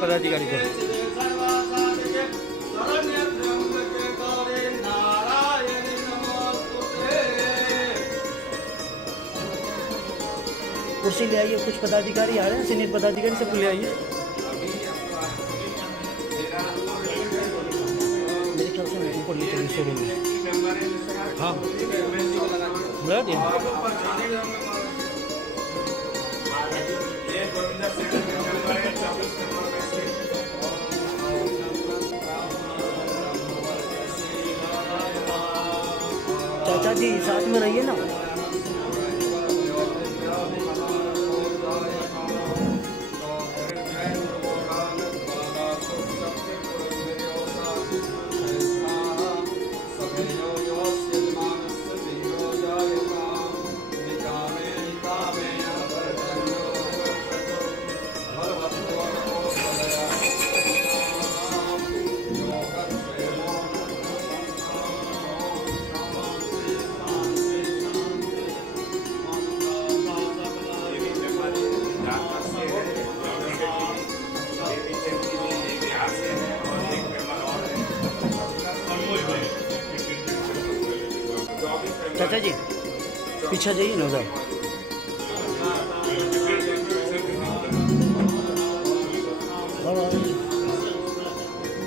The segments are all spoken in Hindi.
पदाधिकारी को। कुर्सी ले आइए, कुछ पदाधिकारी आ रहे हैं, सीनियर पदाधिकारी सबको ले आइए। मेरे ख्याल से ऊपर ले चलिए शोरूम में। हाँ बुला दिया। चाचा जी साथ में रहिए ना। चाचा जी पीछे जाइए ना उधर।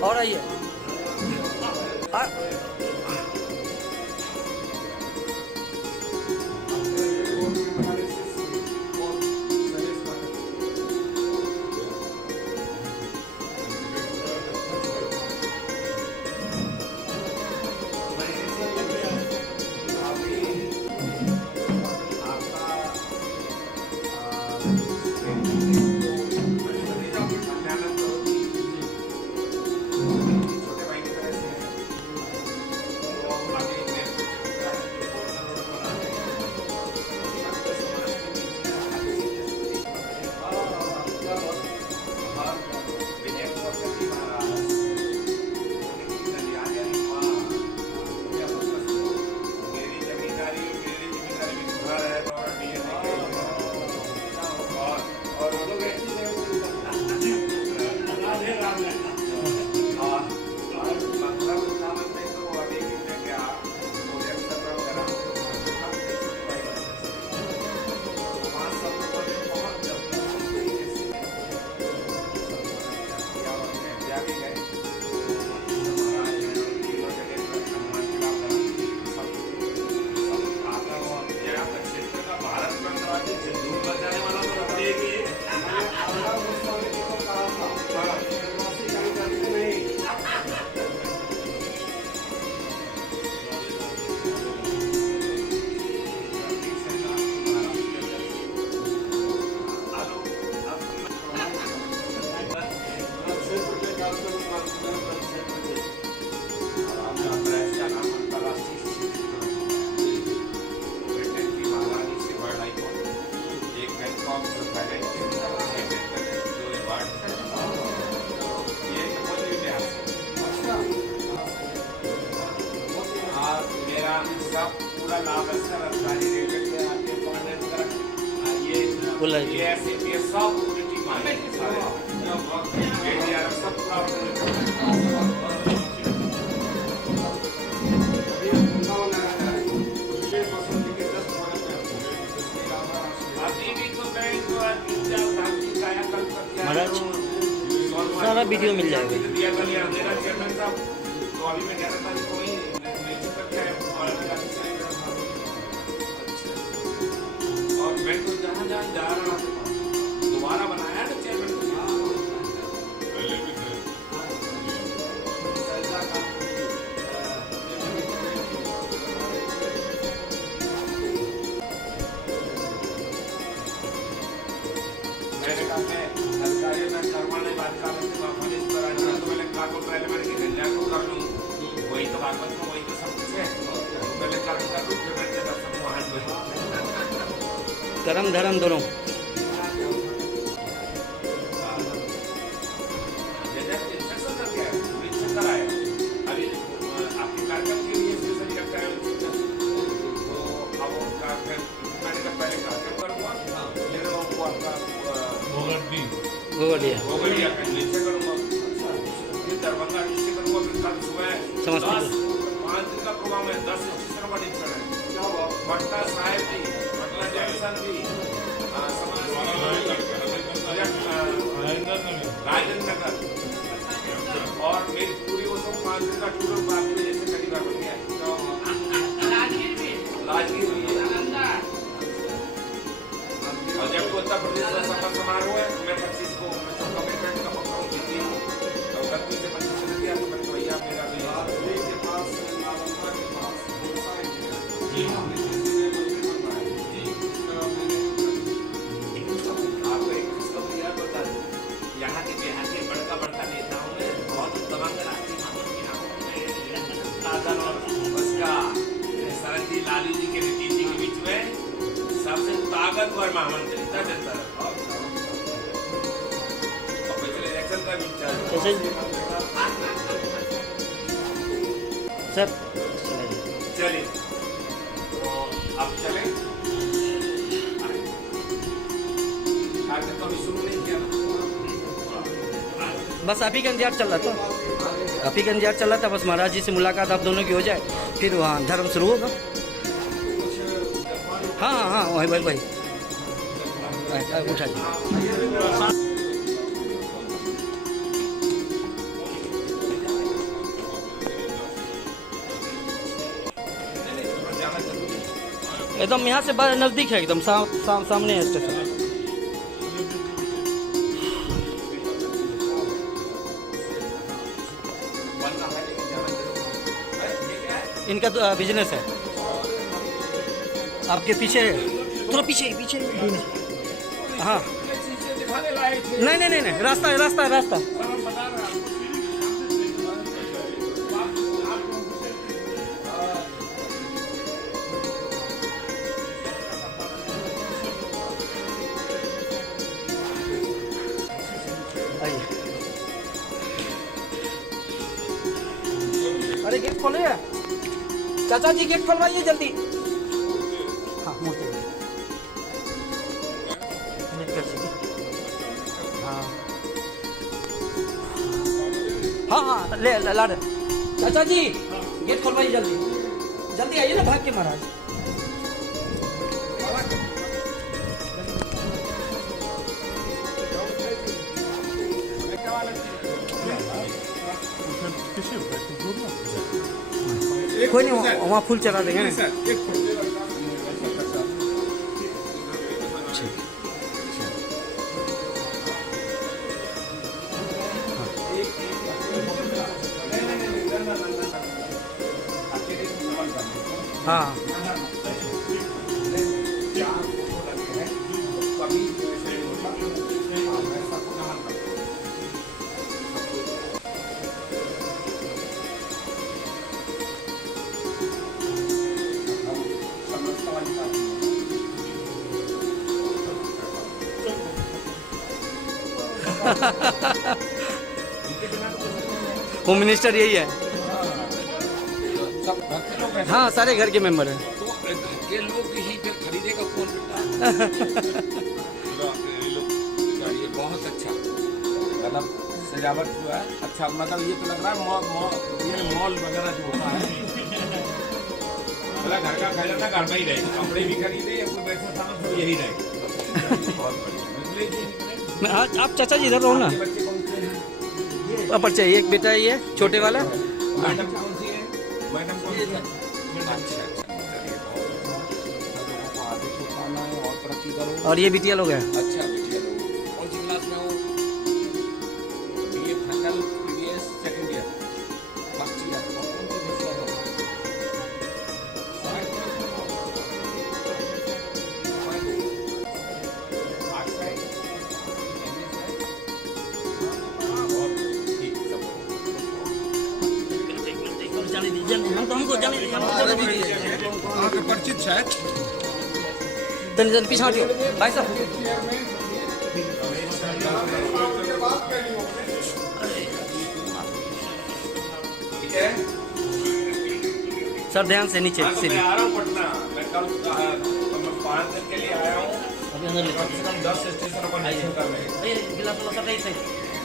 और आइए। पूरा लाभ सरकारी रेलवे के आगे ये सब टीम आने के सारे सब अभी भी तो बैंक महाराज सारा वीडियो मिल जाएगा। मेरा चेयरमैन साहब तो अभी मैं 11 तारीख को ही निश्चित करके और मैं तो जहाँ जहाँ जा रहा हूँ दोबारा बनाया ना चेयरमैन को पहले भी मैंने कहा मैं सरकारी में करवाने बात कर रहे थे वापस इस तरह तो मैंने कहा तो पहले मैंने कि गंजा को कर लूँ वही तो भागवत में वही तो सब कुछ है पहले कर लूँ फिर मैंने दर्शन वहाँ जो कर्म धर्म दोनों। गोगलिया गोगलिया का नीचे करूँगा, फिर दरभंगा नीचे करूँगा, फिर कल सुबह समस्तीपुर। 5 दिन का प्रोग्राम है, 10 स्टेशन पर नीचे है, पटना साहिब भी, पटना जंक्शन भी, राजेंद्र नगर और मेरी पूरी वो सब 5 दिन का टूर बाकी जैसे कई बार बन गया है। राजगीर भी है। और जब उत्तर प्रदेश का सफर समारोह है, मैं 25 को मैं तो कमिटमेंट का पक्का हूँ, जीती हूँ तो 31 से 25 चले गया तो मैं भैया मेरा भी के पास नालंदा के पास जी आपको एक खुशखबरी है बता दूं, यहाँ के बिहार के बड़का बड़का नेताओं में बहुत दबंग राष्ट्रीय महामंत्री साधन और उसका शरद जी लालू जी के नीतीश जी के बीच में सबसे ताकतवर महामंत्री था जनता और पिछले इलेक्शन का भी सर चलिए तो अब चले आगे तो अभी शुरू नहीं किया बस आप ही का इंतजार चल रहा था, आप ही का इंतजार चल रहा था, बस महाराज जी से मुलाकात आप दोनों की हो जाए, फिर वहाँ धर्म शुरू होगा। हाँ हाँ हाँ वही भाई उठा एकदम यहाँ से बाहर नज़दीक है, एकदम सामने है स्टेशन। इनका तो बिजनेस है, आपके पीछे थोड़ा पीछे पीछे हाँ नहीं नहीं नहीं नहीं रास्ता है रास्ता है रास्ता आइए। अरे गेट खोले चाचा जी, गेट खोलवाइए जल्दी। हाँ मूर्ति हाँ हाँ ले ला रहे चाचा जी, गेट खोलवाइए जल्दी जल्दी आइए ना, भाग के महाराज। कोई नहीं, वहाँ फूल चढ़ा देंगे ना। हाँ होम मिनिस्टर यही है, हाँ सारे घर के मेंबर हैं। तो घर के लोग ही फिर खरीदेगा कौन बेटा? ये बहुत अच्छा मतलब सजावट हुआ है, अच्छा मतलब ये तो लग रहा है ये मॉल वगैरह जो होता है घर का खजाना घर में ही रहेगा, कपड़े भी खरीदे या कोई वैसा सामान तो यही रहेगा। बहुत बढ़िया। आप चाचा जी इधर रहो ना, परिचय एक बेटा है ये छोटे वाला। मैडम कौन सी है? मैडम कौन सी है? अच्छा और तरक्की करो। और ये बिटिया लोग हैं। अच्छा बिटिया लोग कौन सी क्लास में हो? BA final, previous second year, first year, कौन सी विषय है? हमको जाने आपके परिचित शायद जन पीछा हटियो भाई साहब। सर ध्यान से नीचे मैं आ रहा हूँ पटना, मैं कल 5 दिन के लिए आया हूँ अभी अंदर ले कम से कम 10 स्टेशन अपन नीचे कर रहे हैं। ये गिलास वाला सब सही।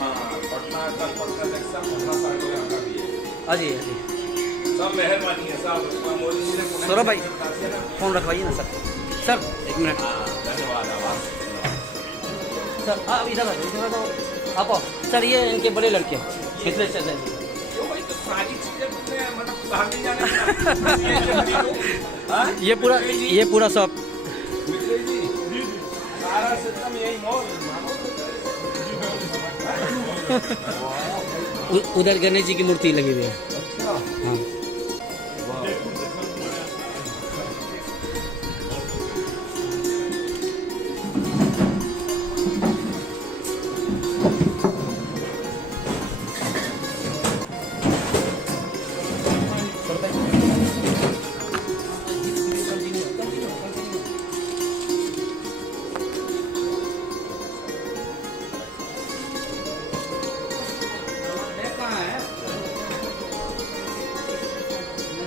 हाँ, पटना कल पटना तक सब पटना साइड में आना भी है। अजी अजी सब मेहरबानी है साहब, मोदी जी ने सौरभ भाई फोन रखवाइए ना सर। सर एक मिनट धन्यवाद आवाज। सर आप इधर आप आओ सर। ये इनके बड़े लड़के मिथिलेश चल रहे क्यों भाई, तो सारी चीजें तुमने मतलब बाहर नहीं जाने हाँ? ये पूरा सब मिथिलेश जी सारा सिस्टम यही मॉल उधर गणेश जी की मूर्ति लगी हुई है। अच्छा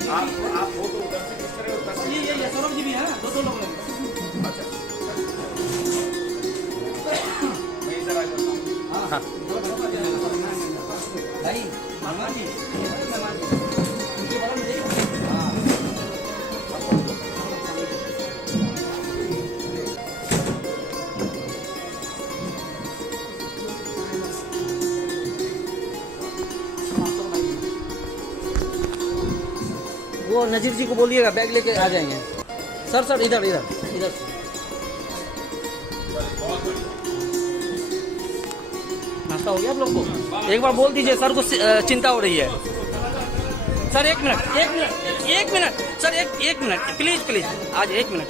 हाँ आप फोटो उधर से किस तरह उधर से ये सौरभ जी भी है ना, दो लोग हैं। अच्छा मैं इधर आ जाता हूँ। हाँ हाँ भाई मेहमान जी उनके बारे में देखो। हाँ वो नजीर जी को बोलिएगा बैग लेके आ जाएंगे। सर सर इधर इधर इधर नाश्ता हो गया आप लोग को? एक बार बोल दीजिए सर को चिंता हो रही है। सर एक मिनट सर एक मिनट प्लीज आज 1 मिनट।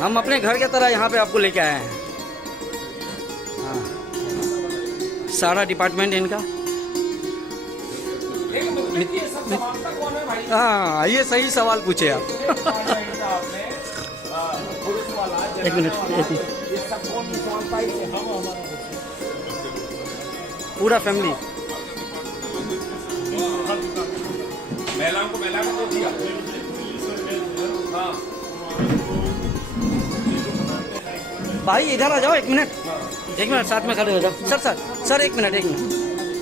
हम अपने घर की तरह यहाँ पे आपको लेके आए हैं। हाँ सारा डिपार्टमेंट इनका। हाँ ये सही सवाल पूछे आप। एक मिनट पूरा फैमिली महिलाओं को दे दिया। हाँ भाई इधर आ जाओ 1 मिनट साथ में खड़े हो जाओ। सर 1 मिनट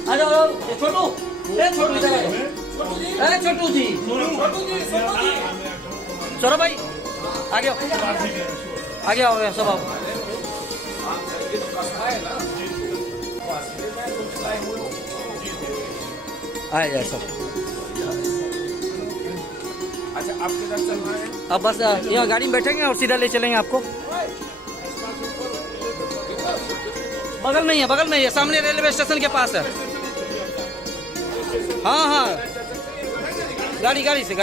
आ जाओ। छोटू इधर आ जाओ। छोटू जी सौरभ भाई आगे आओ सब आओ। आए जाए सब। अच्छा आप किधर चल रहे हैं? अब बस यहाँ गाड़ी में बैठेंगे और सीधा ले चलेंगे आपको। बगल में ही है सामने रेलवे स्टेशन के पास है। हाँ गाड़ी से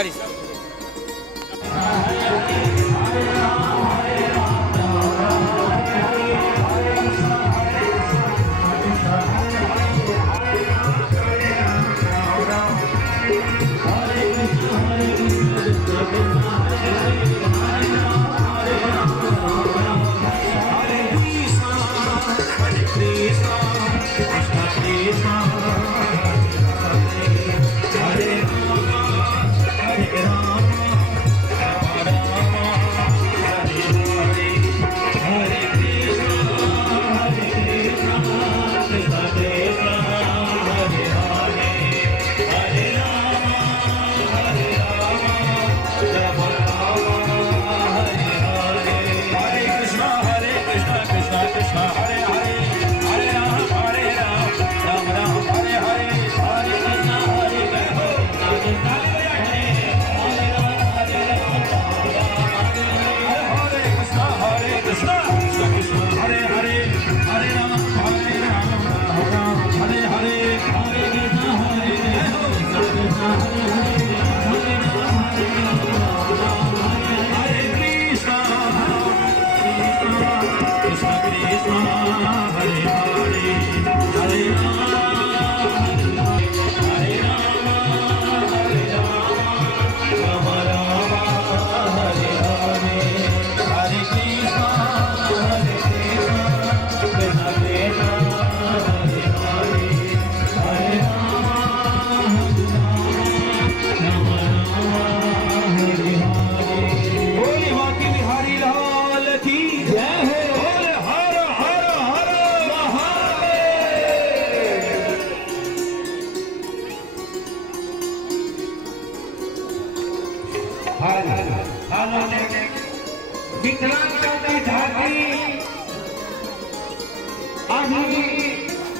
अभी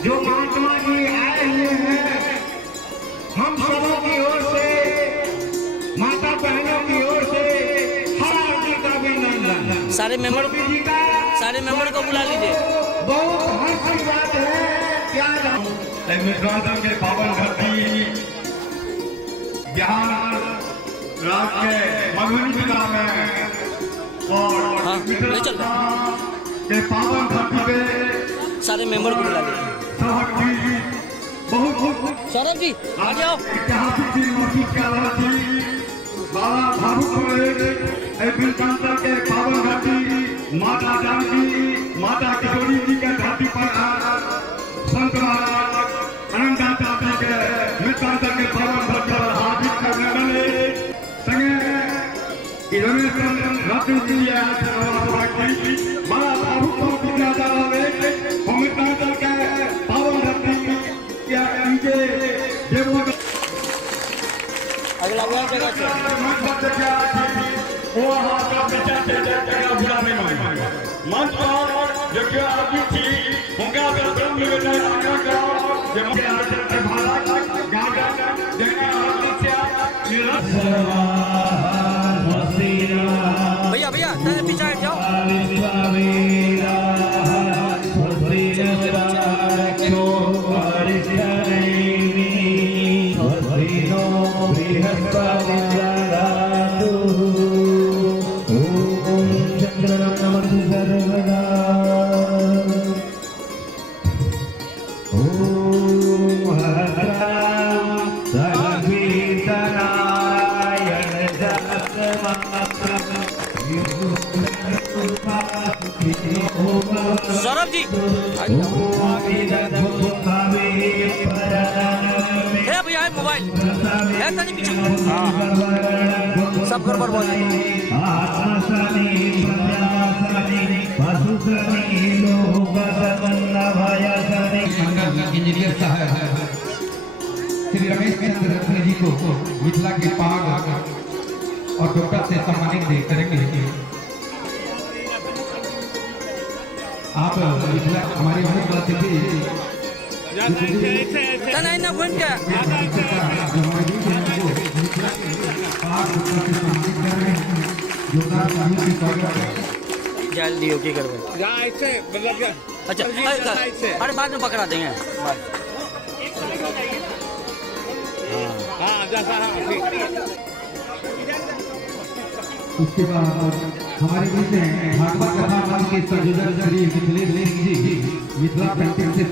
जो महात्मा जी आए हुए हैं, हम सबों की ओर से, माता बहनों की ओर से हार्दिक अभिनंदन। सारे मेंबर को बुला लीजिए। बहुत हर्ष की बात है। क्या मित्रांचल के पावन धरती बिहार राज्य के मधुबनी जिला में और हाँ, ले चल रहा के पावन धरती पे सारे मेंबर को बुला लीजिए। बहुत सौरभ जी आगे आओ। ऐतिहासिक दिन महसूस कर रहा थी। बाबा भावुक हुए मित्रांचल के पावन धरती माता जानकी, माता किशोरी जी के धरती पर संत महाराज अनंता जी के मित्रांचल के पावन धरती पर हाजिर करने वाले संगे रत्न जी बड़ा भावुक दिखा जा रहा है। मित्रांचल के पावन धरती क्या इनके देवों अगला जगह से मंच पर जो कि आदमी थी उनका दर्शन निवेदन आज्ञा करो जो मुझे आचरण के भाला गागा देना भैया भैया तने पीछे हट जाओ। सौरभ जी है भैया है मोबाइल है तने पीछे। हाँ सब गड़बड़ बोल रहे इंजीनियर साहब श्री रमेश चंद्र रत्न जी को मिथिला के पाग और डॉक्टर से सम्मानित करेंगे। आप मिथिला हमारे होने वाला तिथि तना इतना घूम के जल्दी ओके करवे। अच्छा अरे बाद में पकड़ा देंगे। उसके बाद हमारे बीच में भागवत कथा मंच के संयोजक श्री मिथिलेश सिंह जी मिथिला पेंटिंग से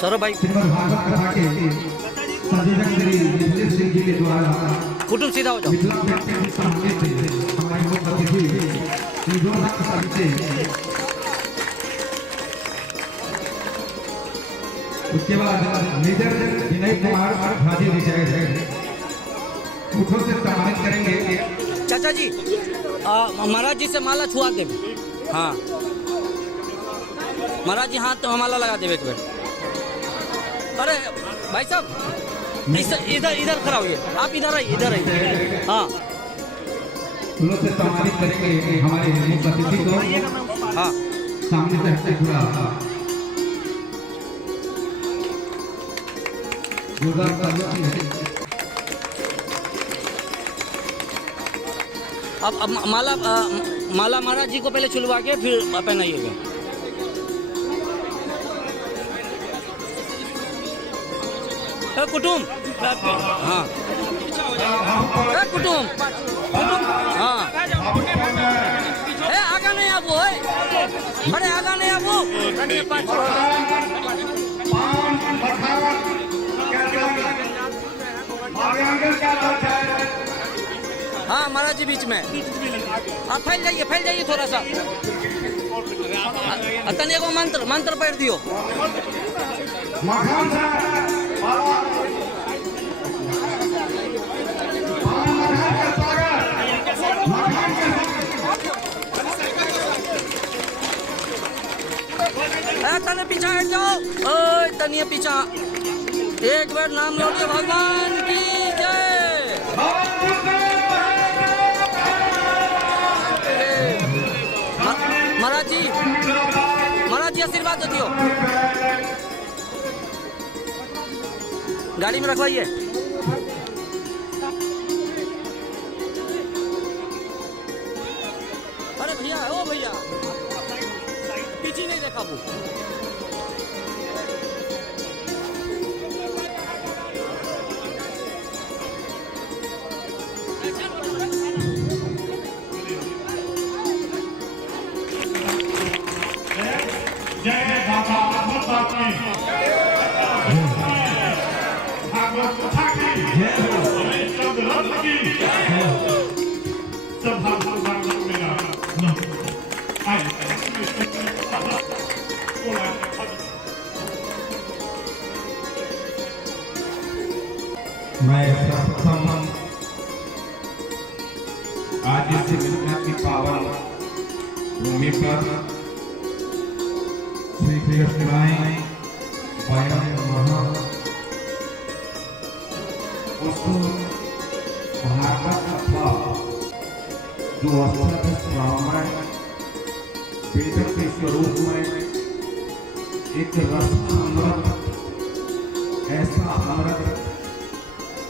सौरभ भाई श्रीमद् भागवत कथा के संयोजक श्री मिथिलेश सिंह जी के द्वारा कुटुंब सीधा हो जाओ। मिथिला पेंटिंग से सम्मानित हमारे मुख्य अतिथि श्री जोरदार से उसके बाद मेजर विनय कुमार हाजिर रिटायर्ड है, उठो से सम्मानित करेंगे। चाचा जी महाराज जी से माला छुआ दे। हाँ महाराज जी हाथ तो माला लगा देवे एक बार। अरे भाई साहब इधर इधर खड़ा होइए, आप इधर आइए इधर आइए। हाँ फूलों से सम्मानित करेंगे हमारे मुख्य अतिथि को। हाँ सामने से हटते पूरा अब माला माला महाराज जी को पहले छुलवा के फिर पहनाइएगा। कुटुम हाँ कुटुम हाँ आगा नहीं आबू है। अरे आगा नहीं आबू। हाँ महाराज जी बीच में आप फैल जाइए थोड़ा सा। तने को मंत्र पढ़ दियो। तने पीछा हट जाओ। ओए तनिए पीछा। एक बार नाम लो भगवान की जय। आशीर्वाद देती हो। गाड़ी में रखवाइए। अरे भैया, ओ भैया, पीछे नहीं देखा वो। जय बाबा बुद्धा की भागवत कथा की शब्द रत्न की सब भागवत मेरा मैं सर्वप्रथम आज इस मिथिला की पावन भूमि पर श्री कृष्णाय वयम नमः उस भागवत कथा जो अष्टादश ब्राह्मण वेदों के स्वरूप में एक रस अमृत, ऐसा अमृत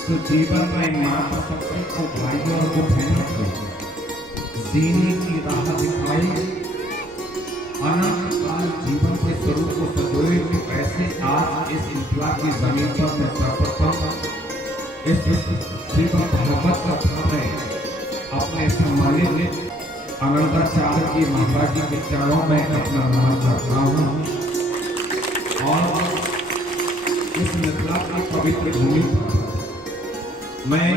तो जीवन में माता शक्ति को भाइयों को बहनों को जीने की राह दिखाई, अनंत काल जीवन के स्वरूप को सजोए। ऐसे आज इस मिथिला की जमीन पर मैं सर्वप्रथम इस श्रीमद् भागवत कथा में अपने सम्मानित अनंताचार्य जी महाराज जी के चरणों में अपना नमन करता हूँ और इस मिथिला की पवित्र भूमि पर मैं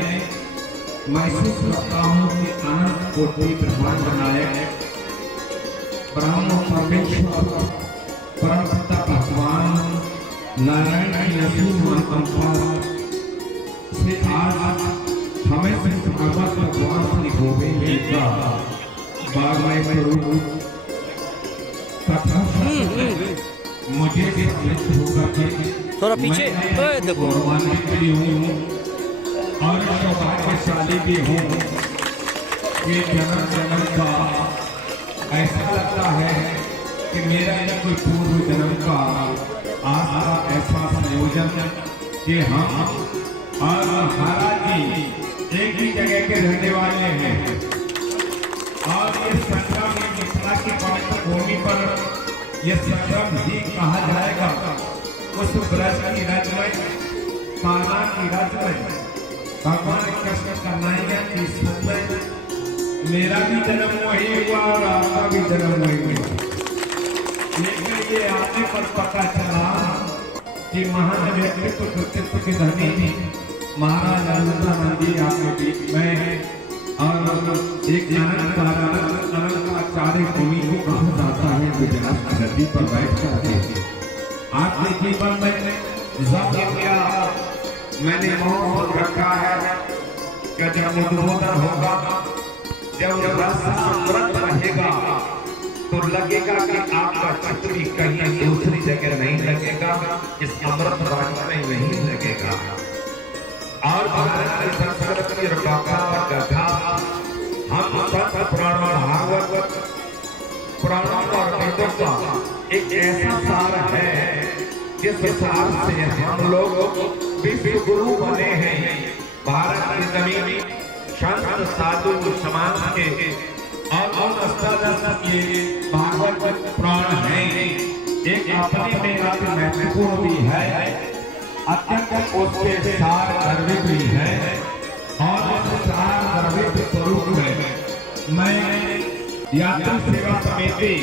महसूस करता हूँ कि अनंत कोटि ब्रह्मांड नायक ब्रह्म परमेश्वर परम पिता भगवान नारायण की नसीब अनुकंपा से आज हमें श्री भगवत भगवान श्री गोविंद जी का बागमय स्वरूप कथा मुझे भी प्राप्त होकर के थोड़ा पीछे देखो और सौभाग्यशाली भी हूँ कि जन्म जन्म का ऐसा लगता है कि मेरा यह कोई पूर्व जन्म का आशा ऐसा संयोजन कि हम और महाराज जी एक ही जगह के रहने वाले हैं और ये संगम मिथिला की पवित्र भूमि पर यह संगम ही कहा जाएगा। उस ब्रज की रज में कान्हा की रज में भगवान कृष्ण कन्हैया की सुंदर मेरा भी जन्म वही हुआ और आपका भी जन्म वही हुआ। लेकिन ये आने पर पता चला कि महान व्यक्तित्व कृतित्व के धनी महाराज आनंदानंद जी आपके बीच में और एक अनंताचार्य भूमि को कहा जाता है जो जन्म धरती पर बैठ कर आपके जीवन में जब मैंने मोह रखा है कि जब उद्बोधन होगा, जब रस समृद्ध रहेगा तो लगेगा कि आपका चित्र भी कहीं दूसरी जगह नहीं लगेगा, इस अमृत वाणी में नहीं लगेगा। और भारत की संस्कृति और कथा हम संत पुराण भागवत पुराणों और वेदों का एक ऐसा सार है जिस सार से हम लोग विश्व गुरु बने हैं। भारत की जमीन संत साधु समाज के और अष्टादश के भागवत पुराण है, एक अपने में अति महत्वपूर्ण भी है, अत्यंत उसके सार गर्भित भी है और उस सार गर्भित स्वरूप में मैं यात्रा सेवा समिति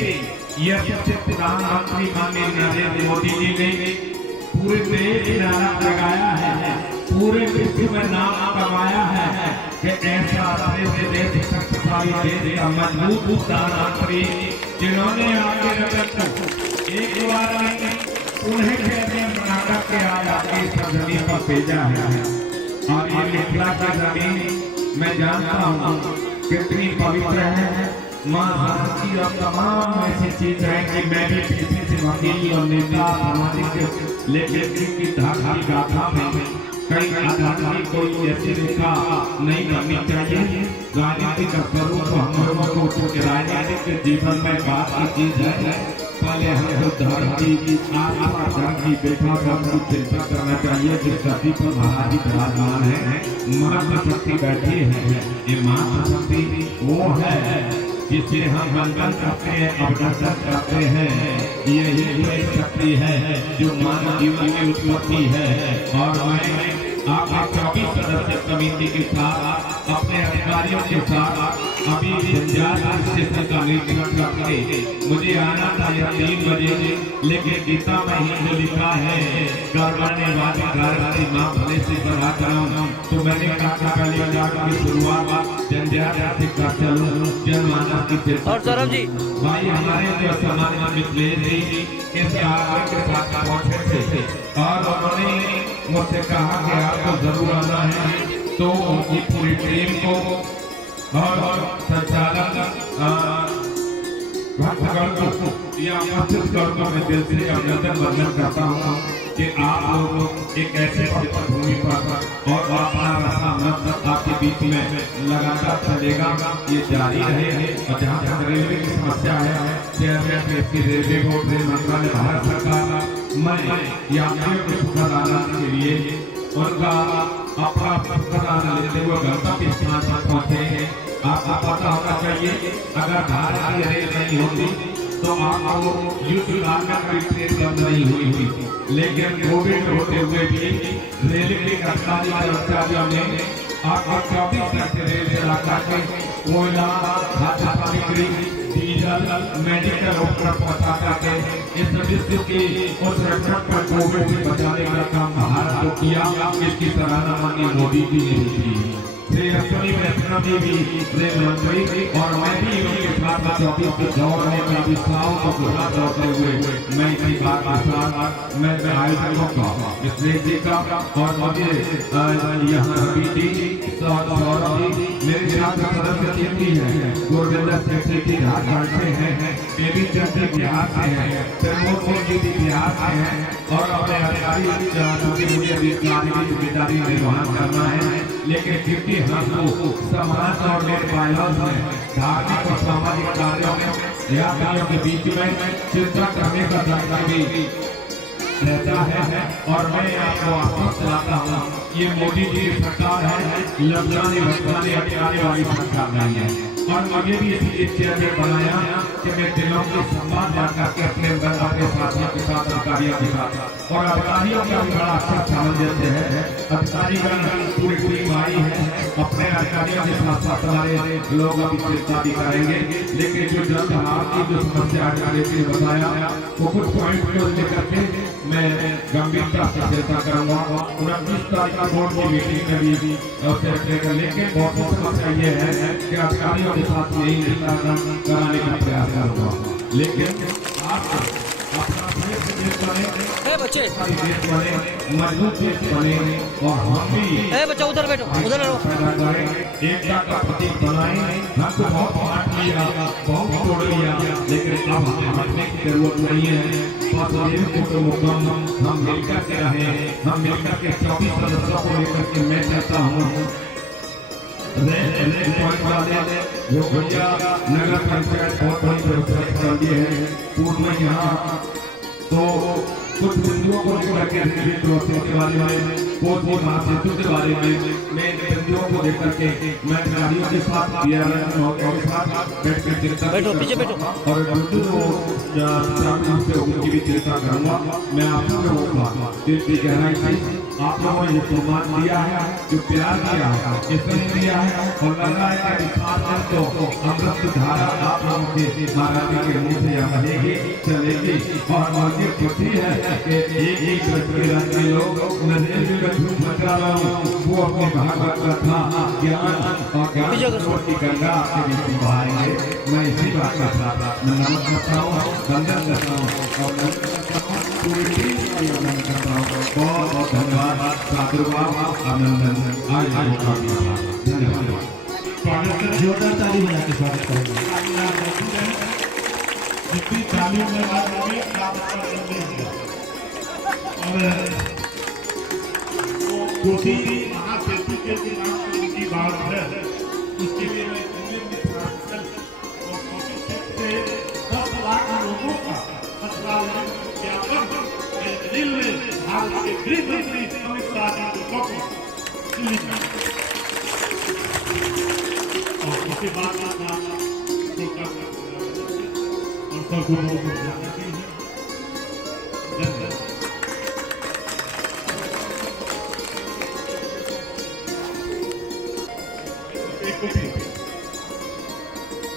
यह प्रधानमंत्री माननीय नरेंद्र मोदी जी ने पूरे देश में नारा लगाया है, पूरे विश्व में नाम कमाया है कि ऐसा देश शक्तिशाली देश का मजबूत प्रधानमंत्री जिन्होंने आगे रखकर एक बार नहीं उन्हें कहते बनाकर के आज आपकी सरजमी पर भेजा है। और ये मिथिला की जमीन मैं जानता हूँ कितनी पवित्र है, माँ भारती और तमाम ऐसी चीज है कि मैं भी पीछे से वकील और नेता सामाजिक लेकिन की धारा गाथा में कई आधार कोई ऐसी रेखा नहीं करनी चाहिए। राजनीति का स्वरूप हम लोगों को राजनीतिक जीवन में बात की चीज है पहले हमको धर्म की आस्था धर्म की बेटा धर्म की चिंता करना चाहिए। जिस धरती पर महाराज जी विराजमान है, मातृशक्ति बैठी है, ये मातृशक्ति वो है जिसे हम वंदन करते हैं, अभिनंदन करते हैं। यही वह शक्ति है जो मानव जीवन की उत्पत्ति है। और मैं आपके 24 सदस्य समिति के साथ अपने अधिकारियों के साथ अभी विंध्याचल स्टेशन का निरीक्षण करके मुझे आना था यह 3 बजे, लेकिन गीता में ही जो लिखा है करवाने वाली गारंटी मां भले से करवा कराऊं, तो मैंने कहा पहले जाकर शुरुआत विंध्याचल से कर चलूं जनमानस की चेतना। और सौरभ जी भाई हमारे जो सम्मानित मिथिलेश जी इस आग्रह के साथ पहुंचे थे और उन्होंने मुझसे कहा कि आपको जरूर आना है, तो उनकी पूरी टीम को और संचालक भक्तगण को या उपस्थितगण को मैं दिल से अभिनंदन वंदन करता हूँ कि आप लोग एक ऐसे पवित्र भूमि पर और अपना रसामृत आपके बीच में लगातार चलेगा, ये जारी रहे। और जहाँ तक रेलवे की समस्या है, चेयरमैन इसकी रेलवे बोर्ड रेल मंत्रालय भारत सरकार, मैं यात्रियों के सुखद आनंद के लिए उनका अपना सुखद आनंद लेते हुए गंतव्य स्थान पर पहुँचे। आपको पता होना चाहिए अगर भारत की रेल नहीं होती तो आपको युद्ध की ट्रेन बंद नहीं हुई थी, लेकिन कोविड होते हुए भी रेलवे के अधिकारी कर्मचारियों ने आपको 24 घंटे रेल चला करके कोयला, खाद्य सामग्री, डीजल, मेडिकल उपकरण पहुंचा करके इस विश्व की उस रक्षक पर कोविड से बचाने का काम भारत को किया। इसकी सराहना माननीय मोदी जी ने की। श्री अश्विनी वैष्णव जी भी रेल मंत्री और मैं भी उनके साथ 24 के दौर में प्रतिष्ठाओं को पूरा दौड़ते हुए मैं इसी बात के साथ मैं आयोजकों का मिथिलेश जी का और मुझे यहाँ रवि जी सौरभ जी मेरे साथ सदस्य टीम भी है, गुरविंदर सेक्रेटरी झारखंड से हैं, बेबी चंद्र बिहार से हैं, प्रमोद सिंह जी भी बिहार से हैं और अपने अधिकारी मुझे जिम्मेदारी निर्वहन करना है। लेकिन क्योंकि हमको समाज और मेरे बायलॉज में धार्मिक और सामाजिक कार्यों में यात्रियों के बीच में चिंता करने का दायित्व भी रहता है और मैं आपको आश्वस्त कराता हूँ ये मोदी जी की सरकार है, लड़ने भटकाने हटाने वाली सरकार नहीं है। और मुझे भी इसलिए चेयरमैन बनाया कि मैं दिलों के संवाद जाकर के अपने साथियों के साथ, अधिकारियों के साथ, और अधिकारियों का भी बड़ा अच्छा सामंजस्य है। अधिकारीगण पूरी टीम आई है, अपने अधिकारियों के साथ साथ हमारे लोग अभी चर्चा भी करेंगे। लेकिन जो जनहार की जो समस्या अधिकारी ने बताया वो कुछ पॉइंट को लेकर के मैं गंभीरता से चर्चा करूंगा। 29 तारीख को बोर्ड की मीटिंग में भी लेकिन बहुत समस्या ये है कि अधिकारियों के साथ यही कराने का प्रयास करूंगा। लेकिन आप अपना बच्चे मजबूत देश बने और हम भी बच्चा उधर बैठो, उधर एकता का प्रतीक बनाए। हमको बहुत बांट लिया, बहुत तोड़ लिया, लेकिन अब हमें हटने की जरूरत नहीं है। तो मुकम्मल हम मिलकर के रहे, हम मिलकर के 24 सदस्यों को लेकर के मैं चाहता हूँ जो भैया नगर पंचायत बहुत बड़ी व्यवस्था कर दी है पूर्व में यहाँ, तो कुछ बिंदुओं को लेकर के के बारे में महासेतु के बारे में मैं बिंदुओं को लेकर के मैं अधिकारियों के साथ बैठ कर चर्चा और उनकी भी चर्चा करूँगा। मैं आप लोगों दिल की गहराई से आप लोगों ने जो सम्मान दिया है, जो प्यार दिया है, इसलिए दिया है और लगा है कि तो अमृत धारा आप लोगों के महाराज के मुँह से यहाँ बहेगी, चलेगी। और मुझे खुशी है कि एक राज्य के लोग वो अपने भागवत कथा ज्ञान और ज्ञान की गंगा आपके बीच बहाएंगे। मैं इसी बात का साथ नमन करता हूँ, वंदन करता हूँ और पूरी टीम का योगदान करता हूँ। बहुत बहुत धन्यवाद, साधुवाद, अभिनंदन। धन्यवाद। जोरदार ताली बजा के स्वागत करेंगे। जितनी तालियों में बात होगी और कोसी महासेतु के खिलाफ उनकी बात है, उसके लिए मैं पूरे मिथिलांचल और कोसी से 10 लाख लोगों का गृह मंत्री अमित शाह जी को दिल्ली में। और उसके बाद और सबको जाना भी है।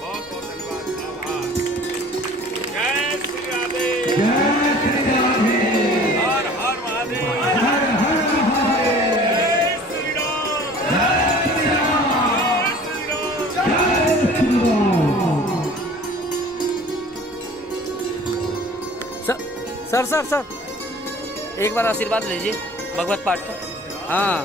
बहुत बहुत धन्यवाद, आभार। जय श्री राधे, जय श्री राधे, हर हर महादेव, हर हर महादेव, जय श्री राम, जय श्री राम, जय श्री राम। जय Shri Ram. Sir sir sir एक बार आशीर्वाद लीजिए भगवत पाठ का। हाँ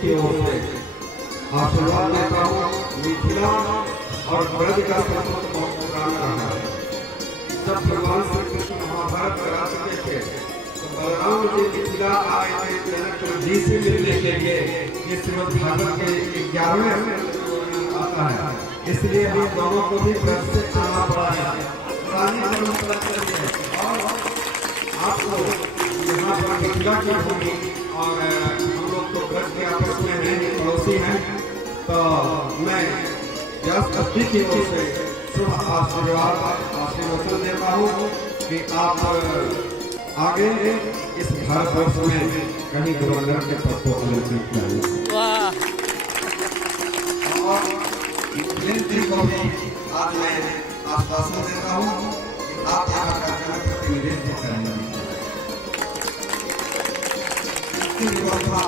की ओर से आशीर्वाद देता हूँ। मिथिला और ब्रज का संबंध बहुत पुराना रहा है। जब भगवान श्री कृष्ण महाभारत करा चुके थे तो बलराम जी मिथिला आए थे जनक जी से मिलने के लिए। ये श्रीमद् भागवत के 11वें आता है, इसलिए हम दोनों को भी ब्रज से आना पड़ा है। पुरानी परंपरा चली है और आपको यहाँ पर मिथिला की होगी और हम लोग तो ब्रज के आपस में हैं, पड़ोसी हैं, तो मैं व्यासपति की ओर से शुभ आशीर्वचन देता हूँ कि आप आगे इस भारतवर्ष में कहीं गवर्नर के पद को अलंकृत करें। और जी को भी आज मैं आश्वासन देता हूँ कि आप यहाँ का जनप्रतिनिधित्व करेंगे। व्यवस्था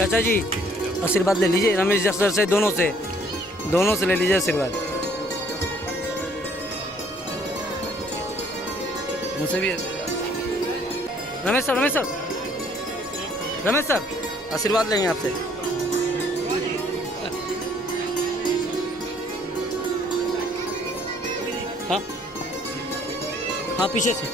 चाचा जी आशीर्वाद ले लीजिए रमेश सर से, दोनों से ले लीजिए आशीर्वाद। मुझसे भी रमेश सर आशीर्वाद लेंगे आपसे। हाँ हाँ पीछे से